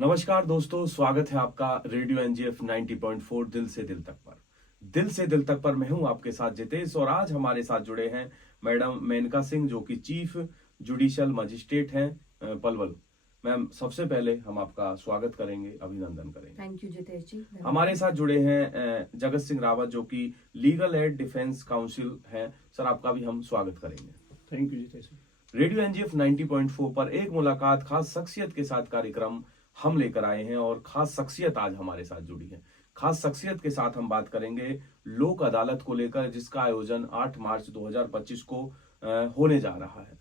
नमस्कार दोस्तों, स्वागत है आपका रेडियो एनजीएफ 90.4 दिल से दिल तक पर। दिल से दिल तक पर मैं हूं आपके साथ जितेश, और आज हमारे साथ जुड़े हैं मैडम मेनका सिंह, जो कि चीफ जुडिशियल मजिस्ट्रेट हैं पलवल। मैम, सबसे पहले हम आपका स्वागत करेंगे, अभिनंदन करेंगे। थैंक यू जितेश जी। हमारे साथ जुड़े हैं जगत सिंह रावत, जो कि लीगल एड डिफेंस काउंसिल हैं। सर, आपका भी हम स्वागत करेंगे। Thank you Jitesh. Radio NGF 90.4 पर एक मुलाकात खास शख्सियत के साथ कार्यक्रम हम लेकर आए हैं, और खास शख्सियत आज हमारे साथ जुड़ी है। खास शख्सियत के साथ हम बात करेंगे लोक अदालत को लेकर, जिसका आयोजन 8 मार्च 2025 को होने जा रहा है।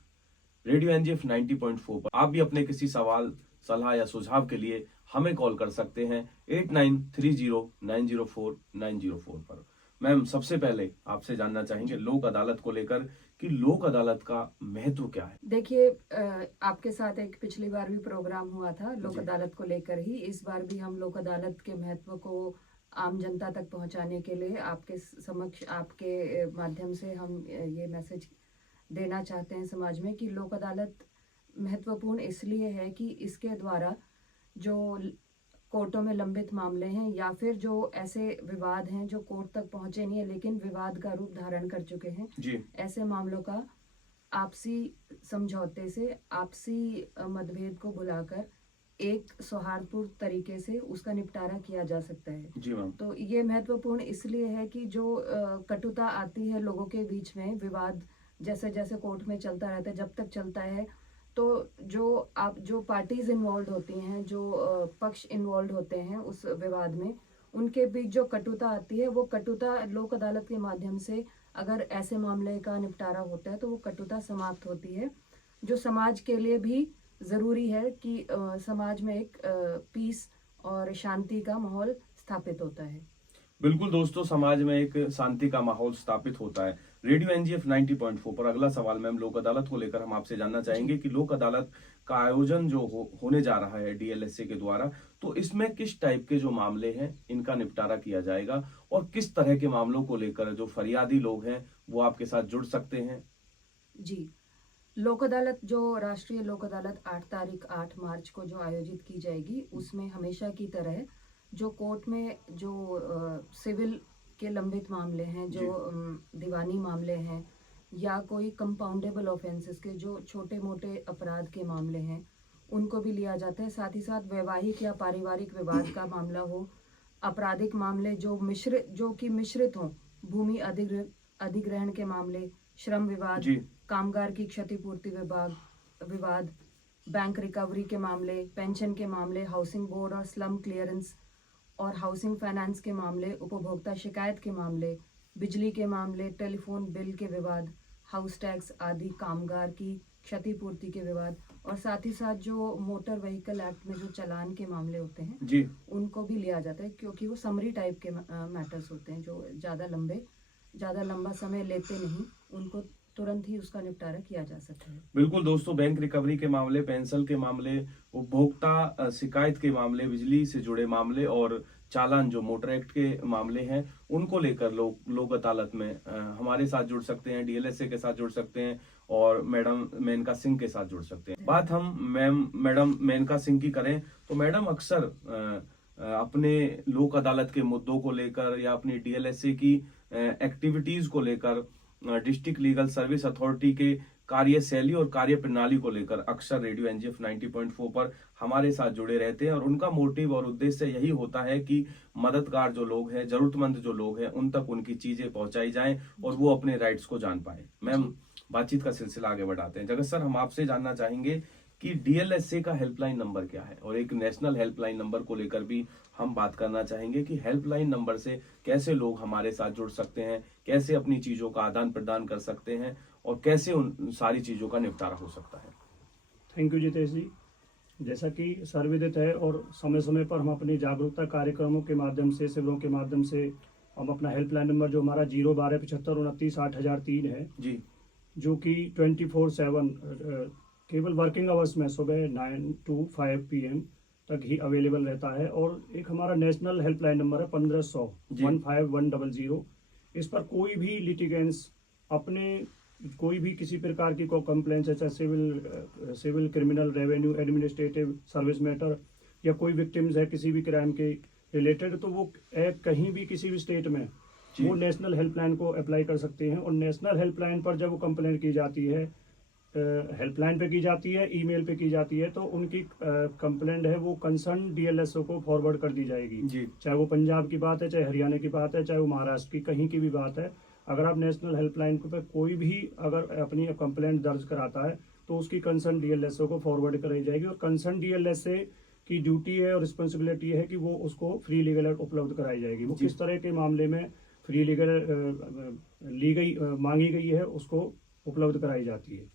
रेडियो एनजीएफ 90.4 पर आप भी अपने किसी सवाल, सलाह या सुझाव के लिए हमें कॉल कर सकते हैं 8930904904 पर। मैम, सबसे पहले आपसे जानना चाहेंगे लोक अदालत को लेकर कि लोक अदालत का महत्व क्या है। देखिए, आपके साथ एक पिछली बार भी प्रोग्राम हुआ था लोक जी। अदालत को लेकर ही। इस बार भी हम लोक अदालत के महत्व को आम जनता तक पहुंचाने के लिए आपके समक्ष, आपके माध्यम से हम ये मैसेज देना चाहते हैं समाज में कि लोक अदालत महत्वपूर्ण इसलिए है कि इसके द्वारा जो कोर्टों में लंबित मामले हैं या फिर जो ऐसे विवाद हैं जो कोर्ट तक पहुंचे नहीं है लेकिन विवाद का रूप धारण कर चुके हैं जी। ऐसे मामलों का आपसी समझौते से, आपसी मतभेद को भुलाकर एक सौहार्दपूर्ण तरीके से उसका निपटारा किया जा सकता है। जी मैम। तो ये महत्वपूर्ण इसलिए है कि जो कटुता आती है लोगों के बीच में, विवाद जैसे जैसे कोर्ट में चलता रहता है, जब तक चलता है, तो जो पार्टीज इन्वॉल्व होती हैं, जो पक्ष इन्वॉल्व होते हैं उस विवाद में, उनके बीच जो कटुता आती है, वो कटुता लोक अदालत के माध्यम से अगर ऐसे मामले का निपटारा होता है तो वो कटुता समाप्त होती है, जो समाज के लिए भी जरूरी है कि समाज में एक पीस और शांति का माहौल स्थापित होता है। बिल्कुल दोस्तों, समाज में एक शांति का माहौल स्थापित होता है। रेडियो एनजीएफ 90.4 पर अगला सवाल मैम लोक अदालत को लेकर हम आपसे जानना चाहेंगे कि लोक अदालत का आयोजन जो होने जा रहा है डीएलएसए के द्वारा, तो इसमें किस टाइप के जो मामले हैं इनका निपटारा किया जाएगा, और किस तरह के मामलों को लेकर जो फरियादी लोग हैं वो आपके साथ जुड़ सकते हैं। जी, लोक अदालत, जो राष्ट्रीय लोक अदालत 8 मार्च को जो आयोजित की जाएगी, उसमें हमेशा की तरह जो कोर्ट में जो सिविल के लंबित मामले हैं, जो दीवानी मामले हैं, या कोई कंपाउंडेबल ऑफेंसेस के जो छोटे मोटे अपराध के मामले हैं, उनको भी लिया जाता है। साथ ही साथ वैवाहिक या पारिवारिक विवाद का मामला हो, आपराधिक मामले जो कि मिश्रित हों, भूमि अधिग्रहण के मामले, श्रम विवाद, कामगार की क्षतिपूर्ति विवाद, बैंक रिकवरी के मामले, पेंशन के मामले, हाउसिंग बोर्ड और स्लम क्लियरेंस और हाउसिंग फाइनेंस के मामले, उपभोक्ता शिकायत के मामले, बिजली के मामले, टेलीफोन बिल के विवाद, हाउस टैक्स आदि, कामगार की क्षतिपूर्ति के विवाद, और साथ ही साथ जो मोटर व्हीकल एक्ट में जो चालान के मामले होते हैं जी, उनको भी लिया जाता है, क्योंकि वो समरी टाइप के मैटर्स होते हैं जो ज़्यादा लंबा समय लेते नहीं, उनको तुरंत ही उसका निपटारा किया जा सकता है। बिल्कुल दोस्तों, बैंक रिकवरी के मामले, पेंशन के मामले, उपभोक्ता शिकायत के मामले, बिजली से जुड़े मामले और चालान जो मोटर एक्ट के मामले हैं, उनको लेकर लोक अदालत में हमारे साथ जुड़ सकते हैं, डीएलएसए के साथ जुड़ सकते हैं, और मैडम मेनका सिंह के साथ जुड़ सकते हैं। बात हम मैडम मेनका सिंह की करें तो मैडम अक्सर अपने लोक अदालत के मुद्दों को लेकर या अपनी डीएलएसए की एक्टिविटीज को लेकर डिस्ट्रिक्ट लीगल सर्विस अथॉरिटी के कार्यशैली और कार्य प्रणाली को लेकर अक्सर रेडियो एनजीएफ 90.4 पर हमारे साथ जुड़े रहते हैं, और उनका मोटिव और उद्देश्य यही होता है कि मददगार जो लोग हैं, जरूरतमंद जो लोग हैं, उन तक उनकी चीजें पहुंचाई जाएं और वो अपने राइट्स को जान पाए। मैम, बातचीत का सिलसिला आगे बढ़ाते हैं। जगत सर, हम आपसे जानना चाहेंगे कि डीएलएसए का हेल्पलाइन नंबर क्या है, और एक नेशनल हेल्पलाइन नंबर को लेकर भी हम बात करना चाहेंगे कि हेल्पलाइन नंबर से कैसे लोग हमारे साथ जुड़ सकते हैं, कैसे अपनी चीजों का आदान प्रदान कर सकते हैं, और कैसे उन सारी चीजों का निपटारा हो सकता है। थैंक यू जितेश जी। जैसा कि सर्वविदित है, और समय समय पर हम अपनी जागरूकता कार्यक्रमों के माध्यम से, शिविरों के माध्यम से हम अपना हेल्पलाइन नंबर जो हमारा 0127529 है जी, जो कि 24/7 केवल वर्किंग आवर्स में सुबह 9 to 5 PM तक ही अवेलेबल रहता है। और एक हमारा नेशनल हेल्पलाइन नंबर है 1500 15100। इस पर कोई भी लिटिगेंट्स अपने कोई भी किसी प्रकार की कोई कंप्लेंट, जैसा civil, criminal, revenue, administrative, service matter, या कोई विक्टिम्स है किसी भी क्राइम के रिलेटेड, तो वो कहीं भी किसी भी स्टेट में जी। वो नेशनल हेल्पलाइन को अप्लाई कर सकते हैं। और नेशनल हेल्पलाइन पर जब वो कंप्लेंट की जाती है, हेल्पलाइन पे की जाती है, ईमेल पे की जाती है, तो उनकी कंप्लेंट है वो कंसर्न डीएलएसओ को फॉरवर्ड कर दी जाएगी। जी। चाहे वो पंजाब की बात है, चाहे हरियाणा की बात है, चाहे वो महाराष्ट्र की कहीं की भी बात है, अगर आप नेशनल हेल्पलाइन पे कोई भी अगर अपनी कंप्लेंट दर्ज कराता है तो उसकी कंसर्न डीएलएसओ को फॉरवर्ड कराई जाएगी। और कंसर्न डीएलएसए की ड्यूटी है और रिस्पॉन्सिबिलिटी है कि वो उसको फ्री लीगल एड उपलब्ध कराई जाएगी। वो जी। किस तरह के मामले में फ्री लीगल मांगी गई है उसको उपलब्ध कराई जाती है।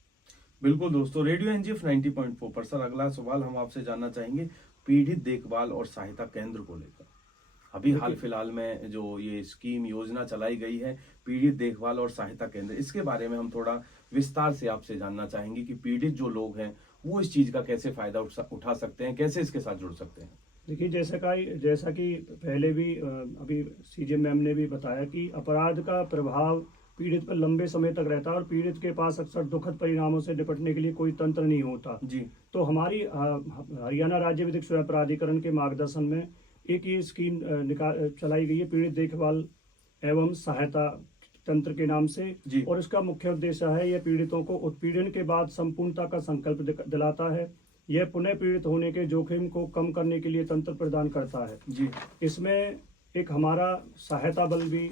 बिल्कुल दोस्तों, रेडियो एनजीएफ 90.4 पर सर अगला सवाल हम आपसे जानना चाहेंगे पीड़ित देखभाल और सहायता केंद्र को लेकर। अभी हाल फिलहाल में जो ये स्कीम योजना चलाई गई है पीड़ित देखभाल और सहायता केंद्र, इसके बारे में हम थोड़ा विस्तार से आपसे जानना चाहेंगे कि पीड़ित जो लोग हैं वो इस चीज का कैसे फायदा उठा सकते हैं, कैसे इसके साथ जुड़ सकते हैं। देखिए, जैसा कि पहले भी अभी सीजे मैम ने भी बताया कि अपराध का प्रभाव पीड़ित पर लंबे समय तक रहता है और पीड़ित के पास अक्सर दुखद परिणामों से निपटने के लिए कोई तंत्र नहीं होता। जी। तो हमारी हरियाणा राज्य विधिक सेवा प्राधिकरण के मार्गदर्शन में एक ये स्कीम चलाई गई है, पीड़ित देखभाल एवं सहायता तंत्र के नाम से। जी। और इसका मुख्य उद्देश्य है यह पीड़ितों को उत्पीड़न के बाद संपूर्णता का संकल्प दिलाता है। यह पुनः पीड़ित होने के जोखिम को कम करने के लिए तंत्र प्रदान करता है। जी। इसमें एक हमारा सहायता बल भी,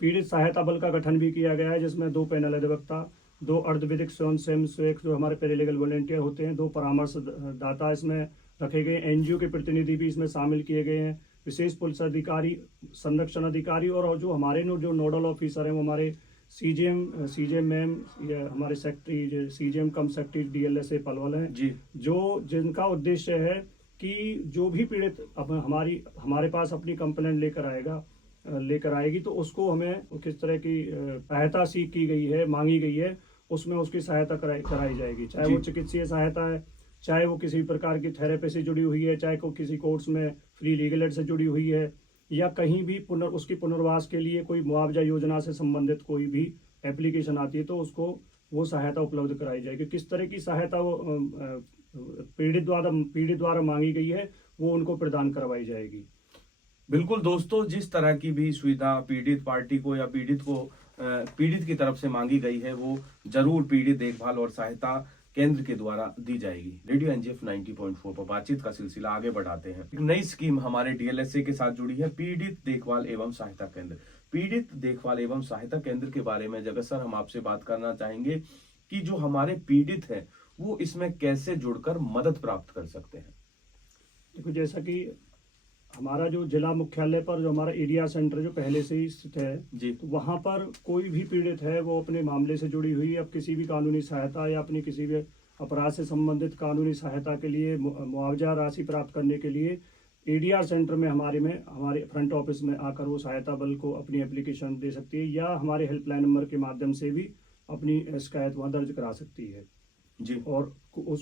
पीड़ित सहायता बल का गठन भी किया गया है, जिसमें 2 पैनल अधिवक्ता, 2 अर्धविधिक स्वयंसेवक जो हमारे पैरालीगल वॉलंटियर होते हैं, 2 परामर्शदाता इसमें रखे गए, एनजीओ के प्रतिनिधि भी इसमें शामिल किए गए हैं, विशेष पुलिस अधिकारी, संरक्षण अधिकारी और जो हमारे जो नोडल ऑफिसर हैं वो हमारे सीजेएम मैम या हमारे सेक्रेटरी सीजेएम कम सेक्रेटरी डीएलएसए पलवल हैं जी। जो जिनका उद्देश्य है कि जो भी पीड़ित अब हमारे पास अपनी कंप्लेंट लेकर आएगी तो उसको हमें किस तरह की सहायता सीख की गई है, मांगी गई है, उसमें उसकी सहायता कराई जाएगी। चाहे वो चिकित्सीय सहायता है, चाहे वो किसी प्रकार की थेरेपी से जुड़ी हुई है, चाहे वो किसी कोर्स में फ्री लीगल एड से जुड़ी हुई है, या कहीं भी उसकी पुनर्वास के लिए कोई मुआवजा योजना से संबंधित कोई भी एप्लीकेशन आती है तो उसको वो सहायता उपलब्ध कराई जाएगी। किस तरह की सहायता वो पीड़ित द्वारा मांगी गई है वो उनको प्रदान करवाई जाएगी। बिल्कुल दोस्तों, जिस तरह की भी सुविधा पीड़ित पार्टी को या पीड़ित की तरफ से मांगी गई है वो जरूर पीड़ित देखभाल और सहायता केंद्र के द्वारा दी जाएगी। रेडियो एनजीएफ 90.4 पर बातचीत का सिलसिला आगे बढ़ाते हैं। एक नई स्कीम हमारे डीएलएसए के साथ जुड़ी है, पीड़ित देखभाल एवं सहायता केंद्र। पीड़ित देखभाल एवं सहायता केंद्र के बारे में जगत सर हम आपसे बात करना चाहेंगे कि जो हमारे पीड़ित है वो इसमें कैसे जुड़कर मदद प्राप्त कर सकते हैं। देखो, जैसा कि हमारा जो जिला मुख्यालय पर जो हमारा एरिया सेंटर जो पहले से ही स्थित है जी। तो वहाँ पर कोई भी पीड़ित है वो अपने मामले से जुड़ी हुई अब किसी भी कानूनी सहायता या अपनी किसी भी अपराध से संबंधित कानूनी सहायता के लिए मुआवजा राशि प्राप्त करने के लिए एडीआर सेंटर में हमारे फ्रंट ऑफिस में आकर वो सहायता बल को अपनी एप्लीकेशन दे सकती है या हमारे हेल्पलाइन नंबर के माध्यम से भी अपनी शिकायत वहाँ दर्ज करा सकती है। जी। और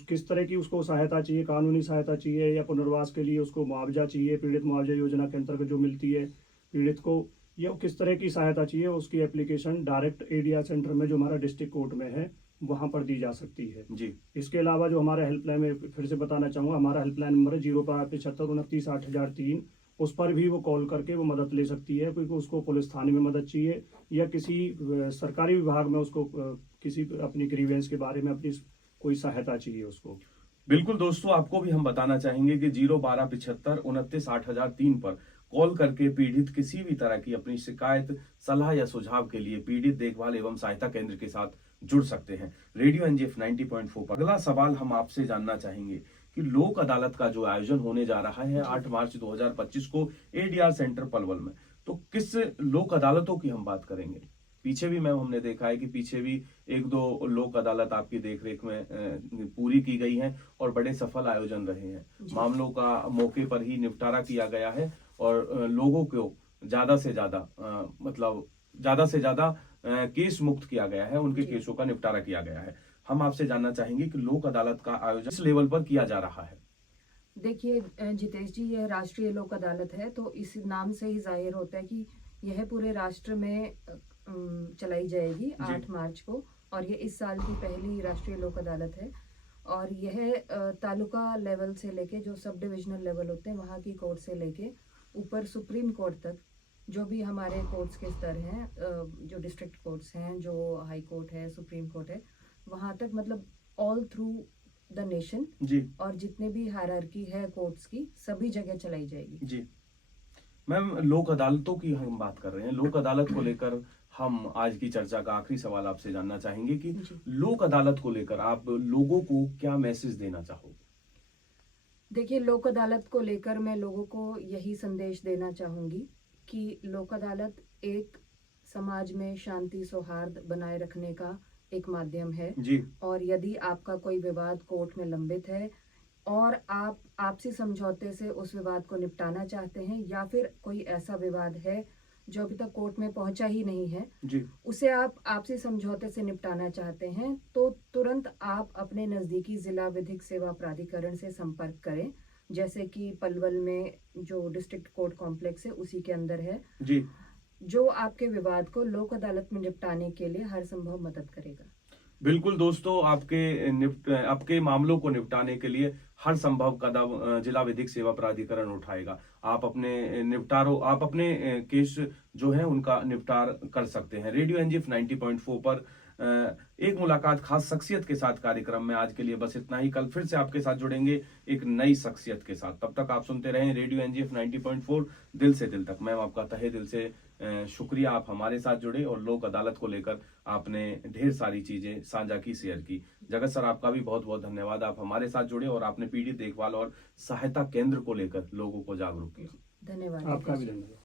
किस तरह की उसको सहायता चाहिए, कानूनी सहायता चाहिए या पुनर्वास के लिए उसको मुआवजा चाहिए, पीड़ित मुआवजा योजना के अंतर्गत जो मिलती है पीड़ित को, या किस तरह की सहायता चाहिए, उसकी एप्लीकेशन डायरेक्ट एडीआर सेंटर में जो हमारा डिस्ट्रिक्ट कोर्ट में है वहां पर दी जा सकती है। जी। इसके अलावा जो हमारा हेल्पलाइन में फिर से बताना चाहूँगा, हमारा हेल्पलाइन नंबर है 07529 उस पर भी वो कॉल करके वो मदद ले सकती है, क्योंकि उसको पुलिस थाने में मदद चाहिए या किसी सरकारी विभाग में उसको किसी अपनी ग्रीवेंस के बारे में अपनी कोई सहायता चाहिए उसको। बिल्कुल दोस्तों, आपको भी हम बताना चाहेंगे कि 0127529 पर कॉल करके पीड़ित किसी भी तरह की अपनी शिकायत, सलाह या सुझाव के लिए पीड़ित देखभाल एवं सहायता केंद्र के साथ जुड़ सकते हैं। रेडियो एनजीएफ 90.4 पर अगला सवाल हम आपसे जानना चाहेंगे कि लोक अदालत का जो आयोजन होने जा रहा है 8 मार्च 2025 को एडीआर सेंटर पलवल में, तो किस लोक अदालतों की हम बात करेंगे। पीछे भी मैम हमने देखा है कि पीछे भी 1-2 लोक अदालत आपकी देखरेख में पूरी की गई हैं और बड़े सफल आयोजन रहे हैं। मामलों का मौके पर ही निपटारा किया गया है और लोगों को ज्यादा से ज्यादा केस मुक्त किया गया है, उनके केसों का निपटारा किया गया है। हम आपसे जानना चाहेंगे कि लोक अदालत का आयोजन किस लेवल पर किया जा रहा है। देखिए जितेश जी, यह राष्ट्रीय लोक अदालत है तो इस नाम से ही जाहिर होता है कि यह पूरे राष्ट्र में चलाई जाएगी 8 मार्च को, और ये इस साल की पहली राष्ट्रीय लोक अदालत है। और यह तालुका लेवल से लेके जो सब डिविजनल लेवल होते हैं वहाँ की कोर्ट से लेके ऊपर सुप्रीम कोर्ट तक जो भी हमारे कोर्ट्स के स्तर हैं, जो डिस्ट्रिक्ट कोर्ट्स हैं, जो हाई कोर्ट है, सुप्रीम कोर्ट है, वहाँ तक मतलब ऑल थ्रू द नेशन जी और जितने भी हायरार्की है कोर्ट्स की सभी जगह चलाई जाएगी। जी मैम, लोक अदालतों की हम बात कर रहे हैं। लोक अदालत को लेकर हम आज की चर्चा का आखिरी सवाल आपसे जानना चाहेंगे कि जी। लोक अदालत को लेकर आप लोगों को क्या मैसेज देना चाहोगे? देखिए, लोक अदालत को लेकर मैं लोगों को यही संदेश देना चाहूंगी कि लोक अदालत एक समाज में शांति सौहार्द बनाए रखने का एक माध्यम है। जी और यदि आपका कोई विवाद कोर्ट में लंबित है और आप आपसी समझौते से उस विवाद को निपटाना चाहते हैं या फिर कोई ऐसा विवाद है जो अभी तक कोर्ट में पहुंचा ही नहीं है, जी उसे आप आपसी समझौते से निपटाना चाहते हैं, तो तुरंत आप अपने नज़दीकी जिला विधिक सेवा प्राधिकरण से संपर्क करें। जैसे कि पलवल में जो डिस्ट्रिक्ट कोर्ट कॉम्प्लेक्स है उसी के अंदर है, जी जो आपके विवाद को लोक अदालत में निपटाने के लिए हर संभव मदद करेगा। बिल्कुल दोस्तों, आपके मामलों को निपटाने के लिए हर संभव कदम जिला विधिक सेवा प्राधिकरण उठाएगा। आप अपने केस जो है उनका निपटार कर सकते हैं। रेडियो एनजीएफ 90.4 पर एक मुलाकात खास शख्सियत के साथ कार्यक्रम में आज के लिए बस इतना ही। कल फिर से आपके साथ जुड़ेंगे एक नई शख्सियत के साथ। तब तक आप सुनते रहें रेडियो एनजीएफ 90.4 दिल से दिल तक। मैम, आपका तहे दिल से शुक्रिया, आप हमारे साथ जुड़े और लोक अदालत को लेकर आपने ढेर सारी चीजें साझा की, शेयर की। जगत सर, आपका भी बहुत बहुत धन्यवाद, आप हमारे साथ जुड़े और आपने पीड़ित देखभाल और सहायता केंद्र को लेकर लोगों को जागरूक किया। धन्यवाद। आपका भी धन्यवाद।